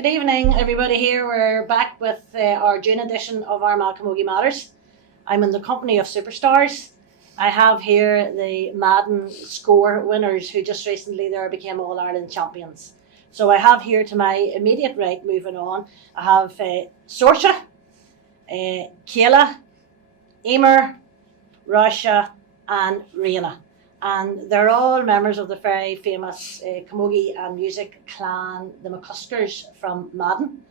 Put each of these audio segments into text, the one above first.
Good evening, everybody. Here we're back with our June edition of Armagh Camogie Matters. I'm in the company of superstars. I have here the Madden score winners who just recently there became All Ireland champions. So I have here to my immediate right, moving on, I have Saoirse, Kayla, Emer, Rasha and Raina. And they're all members of the very famous camogie and music clan, the McCuskers from Madden.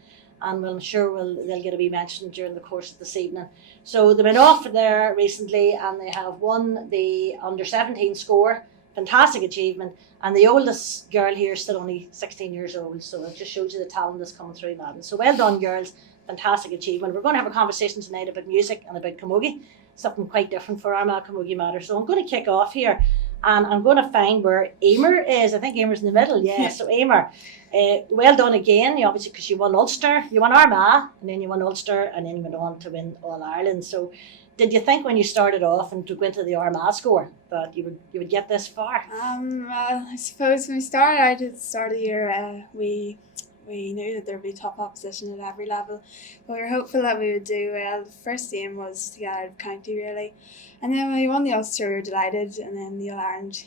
And I'm sure they'll get to be mentioned during the course of this evening. So they've been off there recently and they have won the under-17 score. Fantastic achievement. And the oldest girl here is still only 16 years old. So it just shows you the talent that's coming through Madden. So well done, girls. Fantastic achievement. We're going to have a conversation tonight about music and about camogie. Something quite different for Armagh Camogie Matters. So I'm going to kick off here and I'm going to find where Emer is. I think Emer's in the middle, yeah. So Emer, well done again, you obviously, because you won Ulster, you won Armagh, and then you won Ulster, and then you went on to win All Ireland. So did you think when you started off and to go into the Armagh score that you would get this far? Well, I suppose when we started out at the start of the year, we knew that there would be top opposition at every level, but we were hopeful that we would do well. The first aim was to get out of county, really, and then when we won the Ulster we were delighted, and then the All Ireland,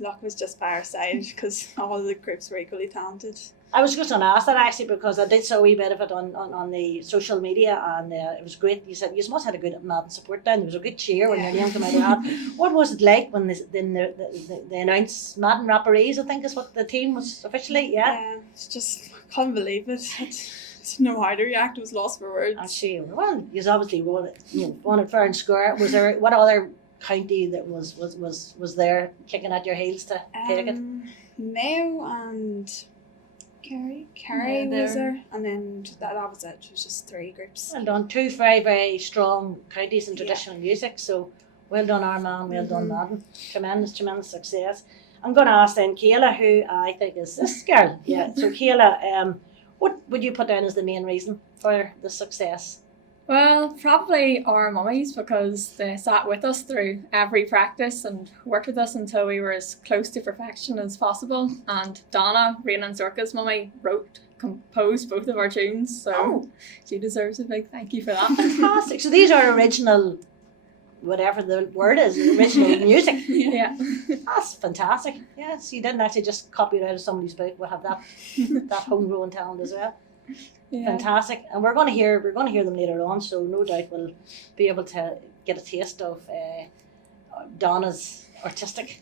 luck was just by our side because all of the groups were equally talented. I was just going to ask that actually because I did see a wee bit of it on the social media and it was great. You said you must have had a good Madden support down. There was a good cheer when your name came out of that. What was it like when they announced Madden Rapparees, I think is what the team was officially, yeah? It's just, I couldn't believe it. I didn't know how to react. I was lost for words. Actually, well, you obviously won it fair and square. Was there, what other county that was there kicking at your heels to take it? Mayo and Kerry was there, and then that was it. It was just three groups. Well done. Two very, very strong counties in traditional music. So well done, Armagh. Well done, Madden. Tremendous success. I'm going to ask then Kayla, who I think is this girl. Yeah. So Kayla, what would you put down as the main reason for the success? Well, probably our mummies, because they sat with us through every practice and worked with us until we were as close to perfection as possible. And Donna, Raina and Zorka's mummy, composed both of our tunes, so she deserves a big thank you for that. Fantastic. So these are original, whatever the word is, original music. Yeah. That's fantastic. Yes, you didn't actually just copy it out of somebody's book. We'll have that homegrown talent as well. Yeah. Fantastic, and we're going to hear them later on, so no doubt we'll be able to get a taste of Donna's artistic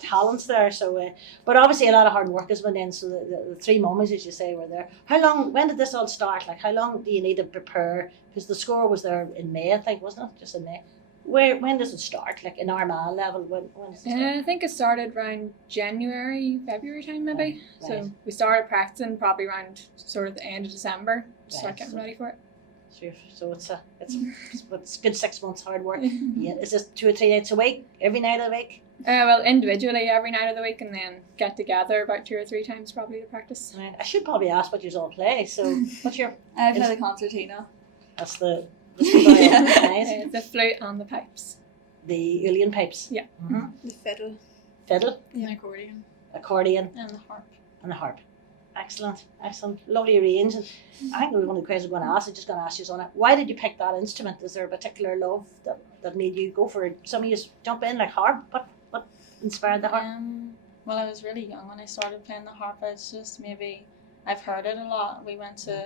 talents there. So, but obviously a lot of hard work has went in. So the three mummies, as you say, were there. How long? When did this all start? Like, how long do you need to prepare? Because the score was there in May, I think, wasn't it? Just in May. When does it start? Like in Armagh level, when does it start? I think it started around January, February time maybe. Right. So we started practicing probably around sort of the end of December to start getting ready for it. So it's good 6 months hard work. Yeah. Is this 2 or 3 nights a week? Every night of the week? Well, individually every night of the week, and then get together about 2 or 3 times probably to practice. Right. I should probably ask what you all play. So what's your? I play the concertina. That's the the flute and the pipes. The uilleann pipes. Yeah. Mm-hmm. The fiddle. Fiddle. Yeah. And accordion. Accordion. And the harp. And the harp. Excellent. Lovely range. And I think one of the questions I'm going to ask, I'm just going to ask you on it. Why did you pick that instrument? Is there a particular love that made you go for it? Some of you jump in like harp. What inspired the harp? Well, I was really young when I started playing the harp. It's just maybe I've heard it a lot. We went to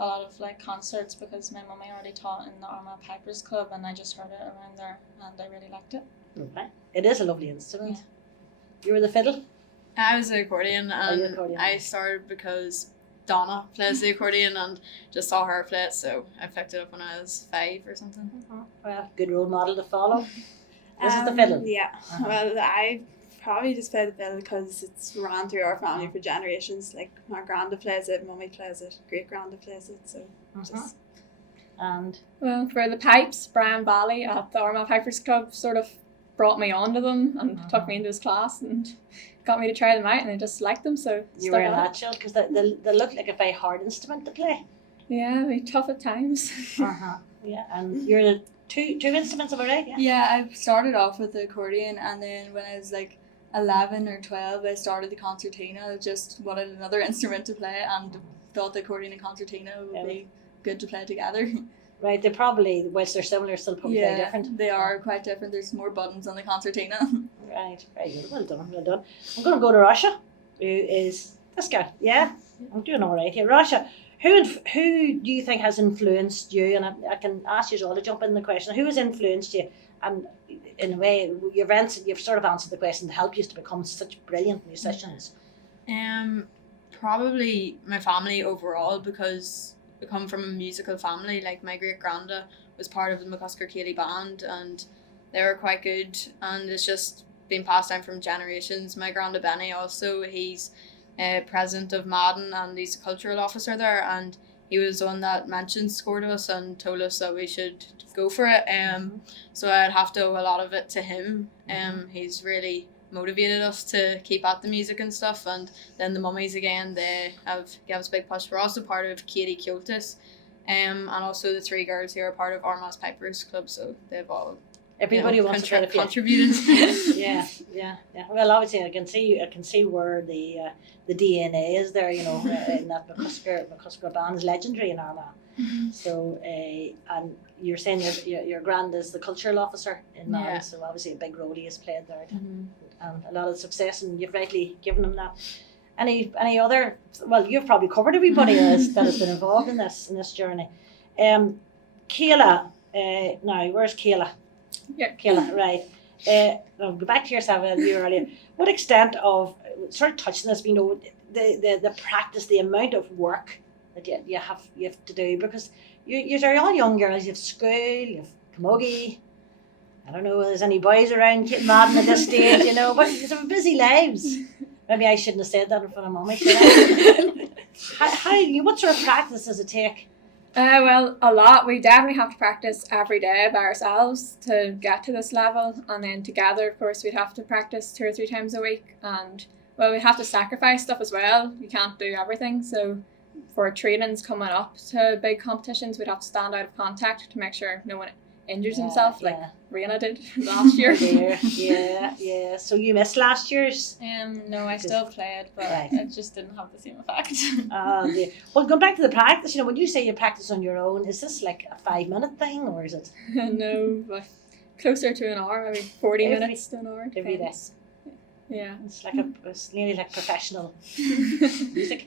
a lot of concerts because my mummy already taught in the Armagh Pipers Club, and I just heard it around there and I really liked it. Okay. It is a lovely instrument. Yeah. You were the fiddle? I was the accordion, and I started because Donna plays the accordion and just saw her play it, so I picked it up when I was 5 or something. Well, good role model to follow. This is the fiddle? Yeah. Well, I probably just play the fiddle because it's ran through our family for generations. Like my granda plays it, mummy plays it, great granda plays it. So just. And well, for the pipes, Brian Bally at the Armagh Pipers Club sort of brought me onto them and took me into his class and got me to try them out, and I just liked them. So you were a natural because they look like a very hard instrument to play. Yeah, very tough at times. Yeah, and you're the two instruments, am I right? Yeah, I started off with the accordion, and then when I was 11 or 12, I started the concertina. Just wanted another instrument to play and thought the accordion and concertina would be good to play together. Right, they probably, whilst they're similar, still probably very different. They are quite different. There's more buttons on the concertina. Right, very good. Well done, well done. I'm going to go to Russia, who is this guy. Yeah, I'm doing all right here. Russia, who do you think has influenced you? And I can ask you all to jump in the question. Who has influenced you? And in a way, you've sort of answered the question to help you to become such brilliant musicians. Probably my family overall, because I come from a musical family. Like my great granda was part of the McCusker Ceilidh band, and they were quite good. And it's just been passed down from generations. My granda Benny also, he's president of Madden and he's a cultural officer there, and he was the one that mentioned score to us and told us that we should go for it. So I'd have to owe a lot of it to him. He's really motivated us to keep at the music and stuff. And then the mummies again, they have given us a big push. We're also part of Katie Kyotis, and also the three girls here are part of Armagh's Pipers Club, so they've all everybody wants to contributed. yeah. Well, obviously I can see where the DNA is there, in that McCusker band is legendary in Armagh. So and you're saying your grand is the cultural officer in Madden, so obviously a big role he has played there, and a lot of success, and you've rightly given him that. Any other? Well, you've probably covered everybody that has been involved in this journey. Kayla, now where's Kayla? Yeah. Kayla, right. I'll go back to yourself earlier. What extent of, sort of touching this, the practice, the amount of work that you have to do, because you're all young girls. You have school, you have camogie. I don't know if there's any boys around getting mad at this stage, but you have busy lives. Maybe I shouldn't have said that in front of mummy. What sort of practice does it take? Well, a lot. We definitely have to practice every day by ourselves to get to this level, and then together, of course, we'd have to practice 2 or 3 times a week, and we'd have to sacrifice stuff as well. You can't do everything, so for trainings coming up to big competitions, we'd have to stand out of contact to make sure no one injures himself, like Raina did last year. Yeah. So you missed last year's? No, I still played, but it just didn't have the same effect. Well, going back to the practice, when you say you practice on your own, is this like a 5-minute thing, or is it? No, but closer to an hour, maybe 40 minutes to an hour. Every day. Yeah. It's nearly like professional music,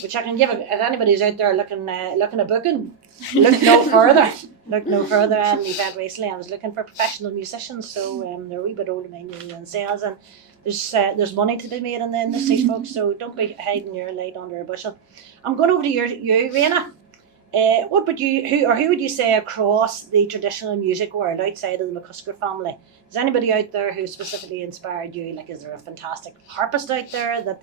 which I can give if anybody who's out there looking at booking. Look no further. And an event recently, I was looking for professional musicians, so they're a wee bit older than me in sales, and there's money to be made in the industry, folks. So don't be hiding your light under a bushel. I'm going over to you, Raina. What would who would you say across the traditional music world outside of the McCusker family? Is anybody out there who specifically inspired you? Like, is there a fantastic harpist out there that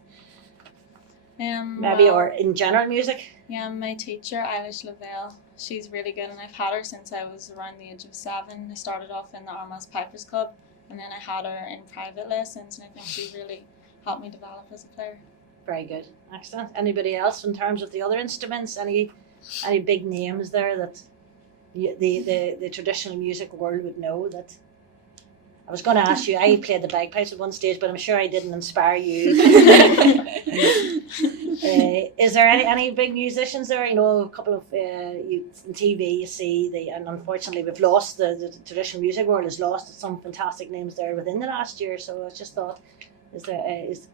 maybe, or in general music? Yeah, my teacher, Eilish Lavelle, she's really good, and I've had her since I was around the age of 7. I started off in the Armagh's Pipers Club, and then I had her in private lessons, and I think she really helped me develop as a player. Very good, excellent. Anybody else in terms of the other instruments? Any big names there that the traditional music world would know? That I was going to ask you, I played the bagpipes at one stage, but I'm sure I didn't inspire you. Is there any big musicians there? A couple of on TV you see, and unfortunately we've lost, the traditional music world has lost some fantastic names there within the last year. So I just thought,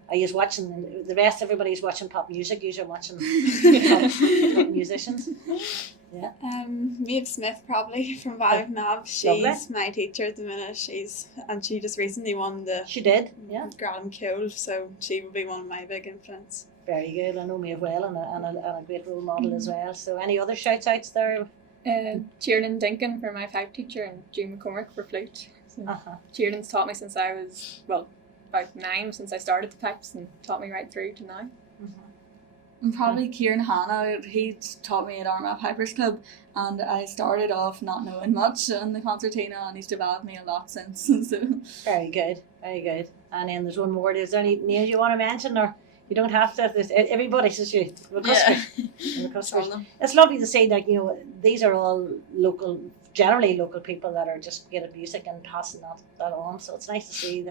are you watching the rest? Everybody's watching pop music. You're watching pop musicians. Yeah. Maeve Smith, probably from Valley of Nav. She's my teacher at the minute. She just recently won the. She did, yeah. Grand Kill, so she would be one of my big influence. Very good. I know Maeve well, and a great role model as well. So any other shouts outs there? Tiernan Dinkin for my pipe teacher, and June McCormick for flute. So Tiernan's taught me since I was about 9, since I started the pipes, and taught me right through to now. And probably Kieran Hanna, he taught me at Armagh Pipers Club, and I started off not knowing much on the concertina, and he's developed me a lot since. So. Very good. And then there's one more. Is there any names you want to mention, or you don't have to? Everybody says you. It's lovely to say that these are all generally local people that are just good at music and passing that on. So it's nice to see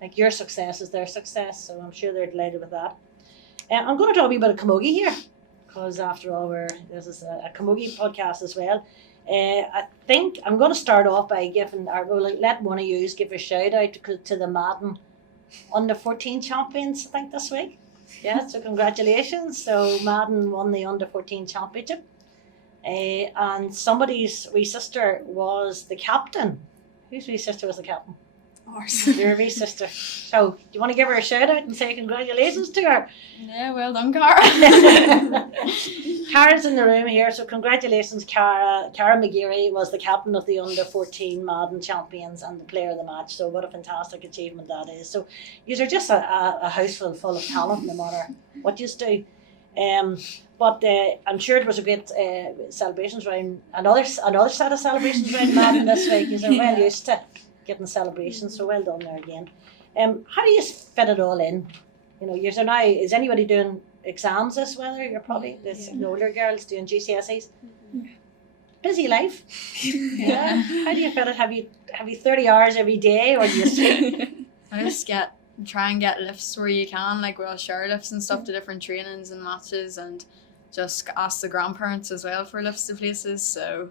like your success is their success, so I'm sure they're delighted with that. I'm going to talk a wee bit of camogie here, because after all, this is a camogie podcast as well. I think I'm going to start off by let one of you give a shout out to the Madden under 14 champions, I think, this week. Yeah, so congratulations. So Madden won the under 14 championship. And somebody's wee sister was the captain. Whose wee sister was the captain? Ours. Your wee sister. So, do you want to give her a shout out and say congratulations to her? Yeah, well done, Cara. Cara's in the room here, so congratulations, Cara. Cara McGeary was the captain of the under 14 Madden champions and the player of the match. So, what a fantastic achievement that is. So, you are just a house full of talent, no matter what you do. But I'm sure it was a great celebrations round, another set of celebrations round Madden this week. You're well used to getting celebrations, so well done there again. How do you fit it all in? You know, you're now, is anybody doing exams this weather? You're probably the older girls doing GCSEs. Busy life. Yeah. How do you fit it? Have you 30 hours every day, or do you sleep? I just try and get lifts where you can, like we'll share lifts and stuff to different trainings and matches, and just ask the grandparents as well for lifts to places. So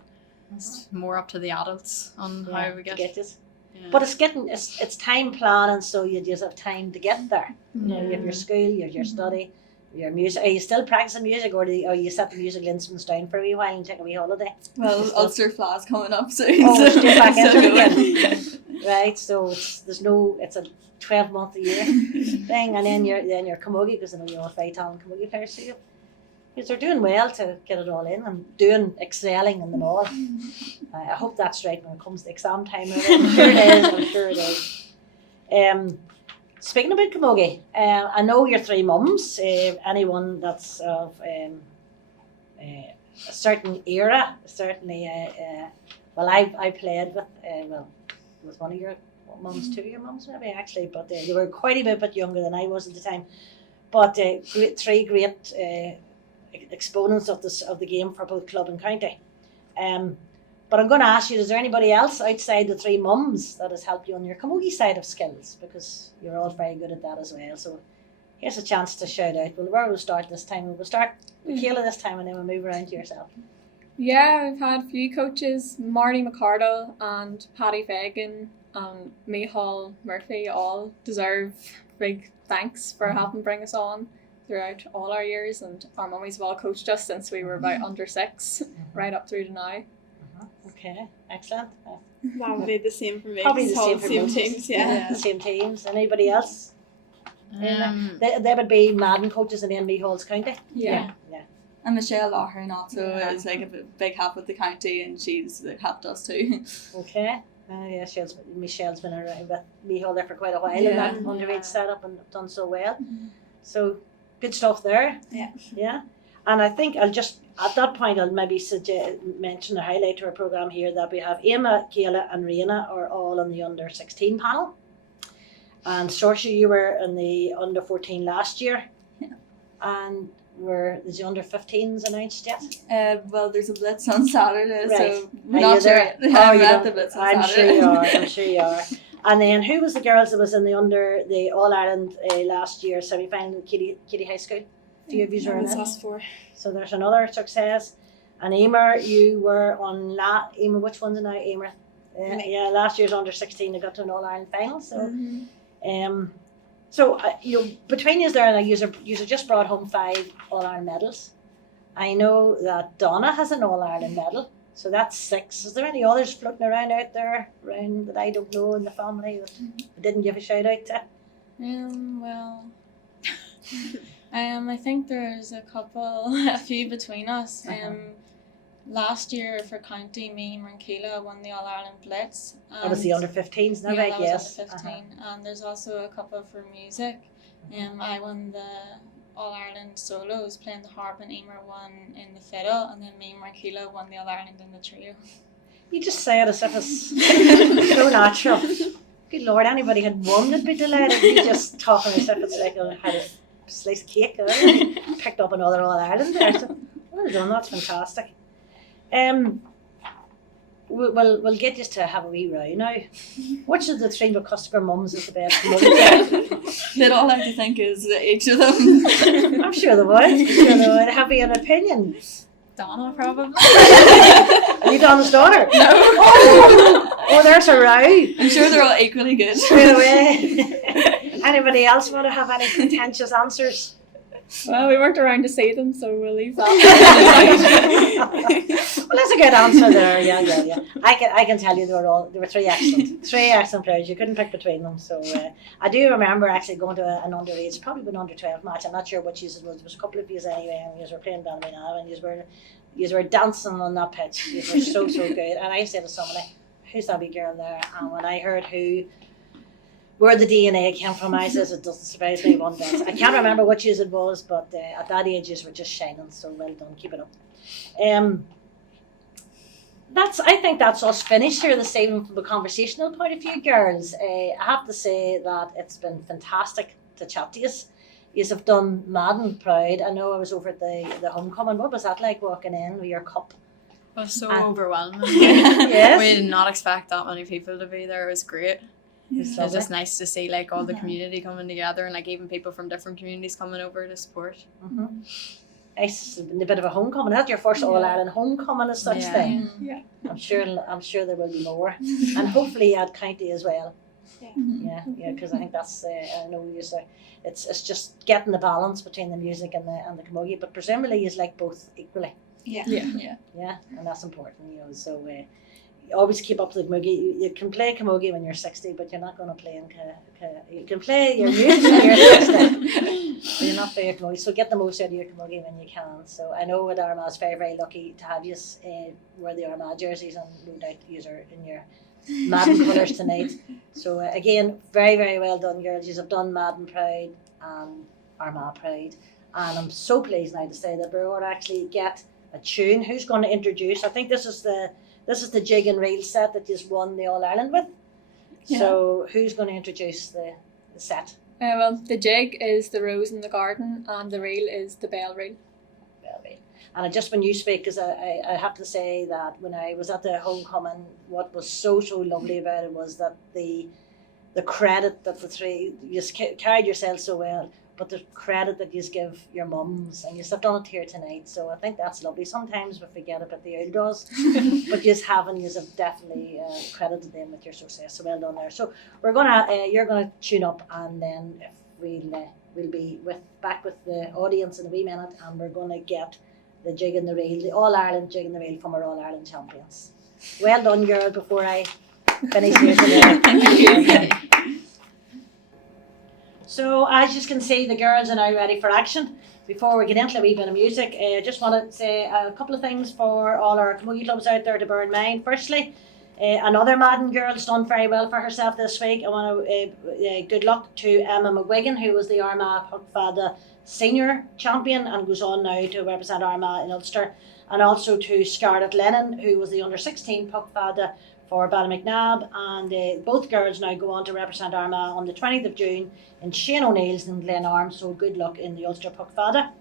it's more up to the adults on how we get this. Yeah. But it's time planning, so you just have time to get there. You know, you have your school, you have your study, your music. Are you still practicing music, or you set the musical instruments down for a wee while and take a wee holiday? Well, Ulster Fla's coming up soon. Oh, so straight back into it so again. Right, so it's a 12-month a year thing, and then your camogie, because I know you're all very talented camogie players, so because they're doing well to get it all in and excelling in them all. I hope that's right when it comes to exam time. I'm sure it is. Speaking about camogie, I know your three mums. Anyone that's of a certain era, certainly. Well, I played with one of your mums, two of your mums maybe actually, but they were quite a bit younger than I was at the time. But three great exponents of the game for both club and county. But I'm going to ask you, is there anybody else outside the three mums that has helped you on your camogie side of skills? Because you're all very good at that as well. So here's a chance to shout out. Well, where we'll start this time? We'll start with Kayla this time, and then we'll move around to yourself. Yeah, I've had a few coaches, Marty McCardle and Paddy Fagan and Mihal Murphy, all deserve big thanks for helping bring us on throughout all our years, and our mummies well coached us since we were about under 6 right up through to now. Okay, excellent. That would be the same for me. Probably the All same for most. teams, The same teams. Anybody else? They would be Madden coaches and then Mihal's County. Yeah. And Michelle O'Hearn also is like a big help with the county, and she's helped us too. Okay. Michelle's been around with Mihal there for quite a while in that underage setup and done so well. So good stuff there. Yeah. And I think I'll just, at that point, I'll maybe mention a highlight to our programme here that we have Emma, Kayla and Raina are all on the under 16 panel. And Saoirse, you were in the under 14 last year. Yeah. And is the under 15s announced yet? Well, there's a blitz on Saturday, Right. so we're not sure. I'm at the blitz on Saturday. I'm sure you are. And then who was the girls that was in the All Ireland last year semi-final at Kitty High School? A few of you were in it. us 4. So there's another success. And Emer, you were on Emer, which one's now Emer? Last year's under 16, they got to an All Ireland final. So, between you there, you just brought home 5 All Ireland medals. I know that Donna has an All Ireland medal, so that's 6. Is there any others floating around out there that I don't know in the family that I didn't give a shout out to? I think there's a few between us. Last year for county, me, Emer and Kayla won the All Ireland Blitz. That was the under 15s, no? Yeah, Right? that Yes. was under 15. And there's also a couple for music. I won the All Ireland solos playing the harp, and Emer won in the fiddle, and then me, Emer and Kayla won the All Ireland in the trio. You just say it as if it's so natural. Good Lord, anybody had won, they'd be delighted. You just talking as if it's like had a slice of cake, picked up another All Ireland there. So well done, that's fantastic. we'll get you to have a wee row now. Which of the three McCusker mums is the best mum? They'd all like to think is each of them. I'm sure they would. I'm sure they would. Have you an opinion? Donna, probably. Are you Donna's daughter? No. Oh, there's a row. I'm sure they're all equally good. Straight away. Anybody else want to have any contentious answers? Well, we weren't around to see them, so we'll leave that. Well, that's a good answer there. Yeah. I can tell you they were three excellent players. You couldn't pick between them. So I do remember actually going to an underage, probably an under 12 match. I'm not sure what years it was. There was a couple of years anyway, and you were playing Ballymena, and you were dancing on that pitch. You were so good. And I said to somebody, "Who's that wee girl there?" And when I heard where the DNA came from, I says it doesn't surprise me one bit. I can't remember which years it was, but at that age, you were just shining. So well done, keep it up. I think that's us finished here this evening from a conversational point of view, girls. I have to say that it's been fantastic to chat to you. You have done mad and proud. I know I was over at the homecoming. What was that like walking in with your cup? It was so overwhelming. Yes. We did not expect that many people to be there. It was great. Yeah. It's just nice to see like all the community coming together and like even people from different communities coming over to support. Mm-hmm. It's been a bit of a homecoming. That's your first All Ireland homecoming as such thing. Yeah. I'm sure there will be more, and hopefully at county as well. Yeah, because I think that's I know you say it's just getting the balance between the music and the camogie, but presumably you like both equally. Yeah. Yeah, and that's important, you know. So you always keep up to the camogie. You can play camogie when you're 60, but you're not going to play you can play your music when you're 60, but you're not playing camogie. So get the most out of your camogie when you can. So I know with Armagh's very lucky to have you wear the Armagh jerseys, and no doubt you are in your Madden colours tonight. So again, very well done, girls. You have done Madden proud and Armagh proud, and I'm so pleased now to say that we're going to actually get a tune. Who's going to introduce? I think this is the jig and reel set that you won the All Ireland with. Yeah. So who's going to introduce the set? Well, the jig is the Rose in the Garden, and the reel is the Bell Reel. Bell Reel. And just when you speak, because I have to say that when I was at the homecoming, what was so lovely about it was that the credit that the three, you carried yourself so well, but the credit that you give your mums, and you have done it here tonight, so I think that's lovely. Sometimes we forget about the old days, but you have definitely credited them with your success. So well done there. So you're gonna tune up, and then we'll be back with the audience in a wee minute, and we're gonna get the jig and the reel, the All Ireland jig and the reel from our All Ireland champions. Well done, girl. Before I finish here today. Thank you. So as you can see, the girls are now ready for action. Before we get into a wee bit of music, I just want to say a couple of things for all our camogie clubs out there to bear in mind. Firstly, another Madden girl's done very well for herself this week. I want to good luck to Emma McGuigan, who was the Armagh Puck Fada senior champion and goes on now to represent Armagh in Ulster, and also to Scarlett Lennon, who was the under 16 Puck Fada for Ballymacnab, and both girls now go on to represent Armagh on the 20th of June in Shane O'Neill's in Glenarm, so good luck in the Ulster Puck Fada.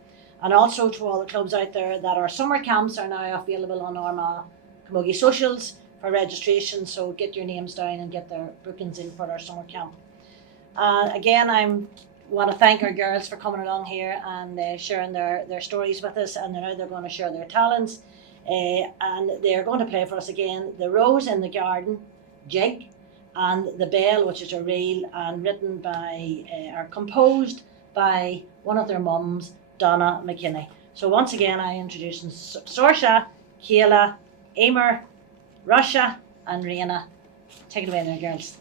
And also to all the clubs out there that our summer camps are now available on Armagh Camogie socials for registration, so get your names down and get their bookings in for our summer camp. Again, I want to thank our girls for coming along here and sharing their stories with us, and now they're going to share their talents. And they're going to play for us again the Rose in the Garden jig and the Bell, which is a reel, and written by or composed by one of their mums, Donna McKinney. So once again, I introduce Saoirse, Kayla, Emer, Russia and Raina. Take it away there, girls.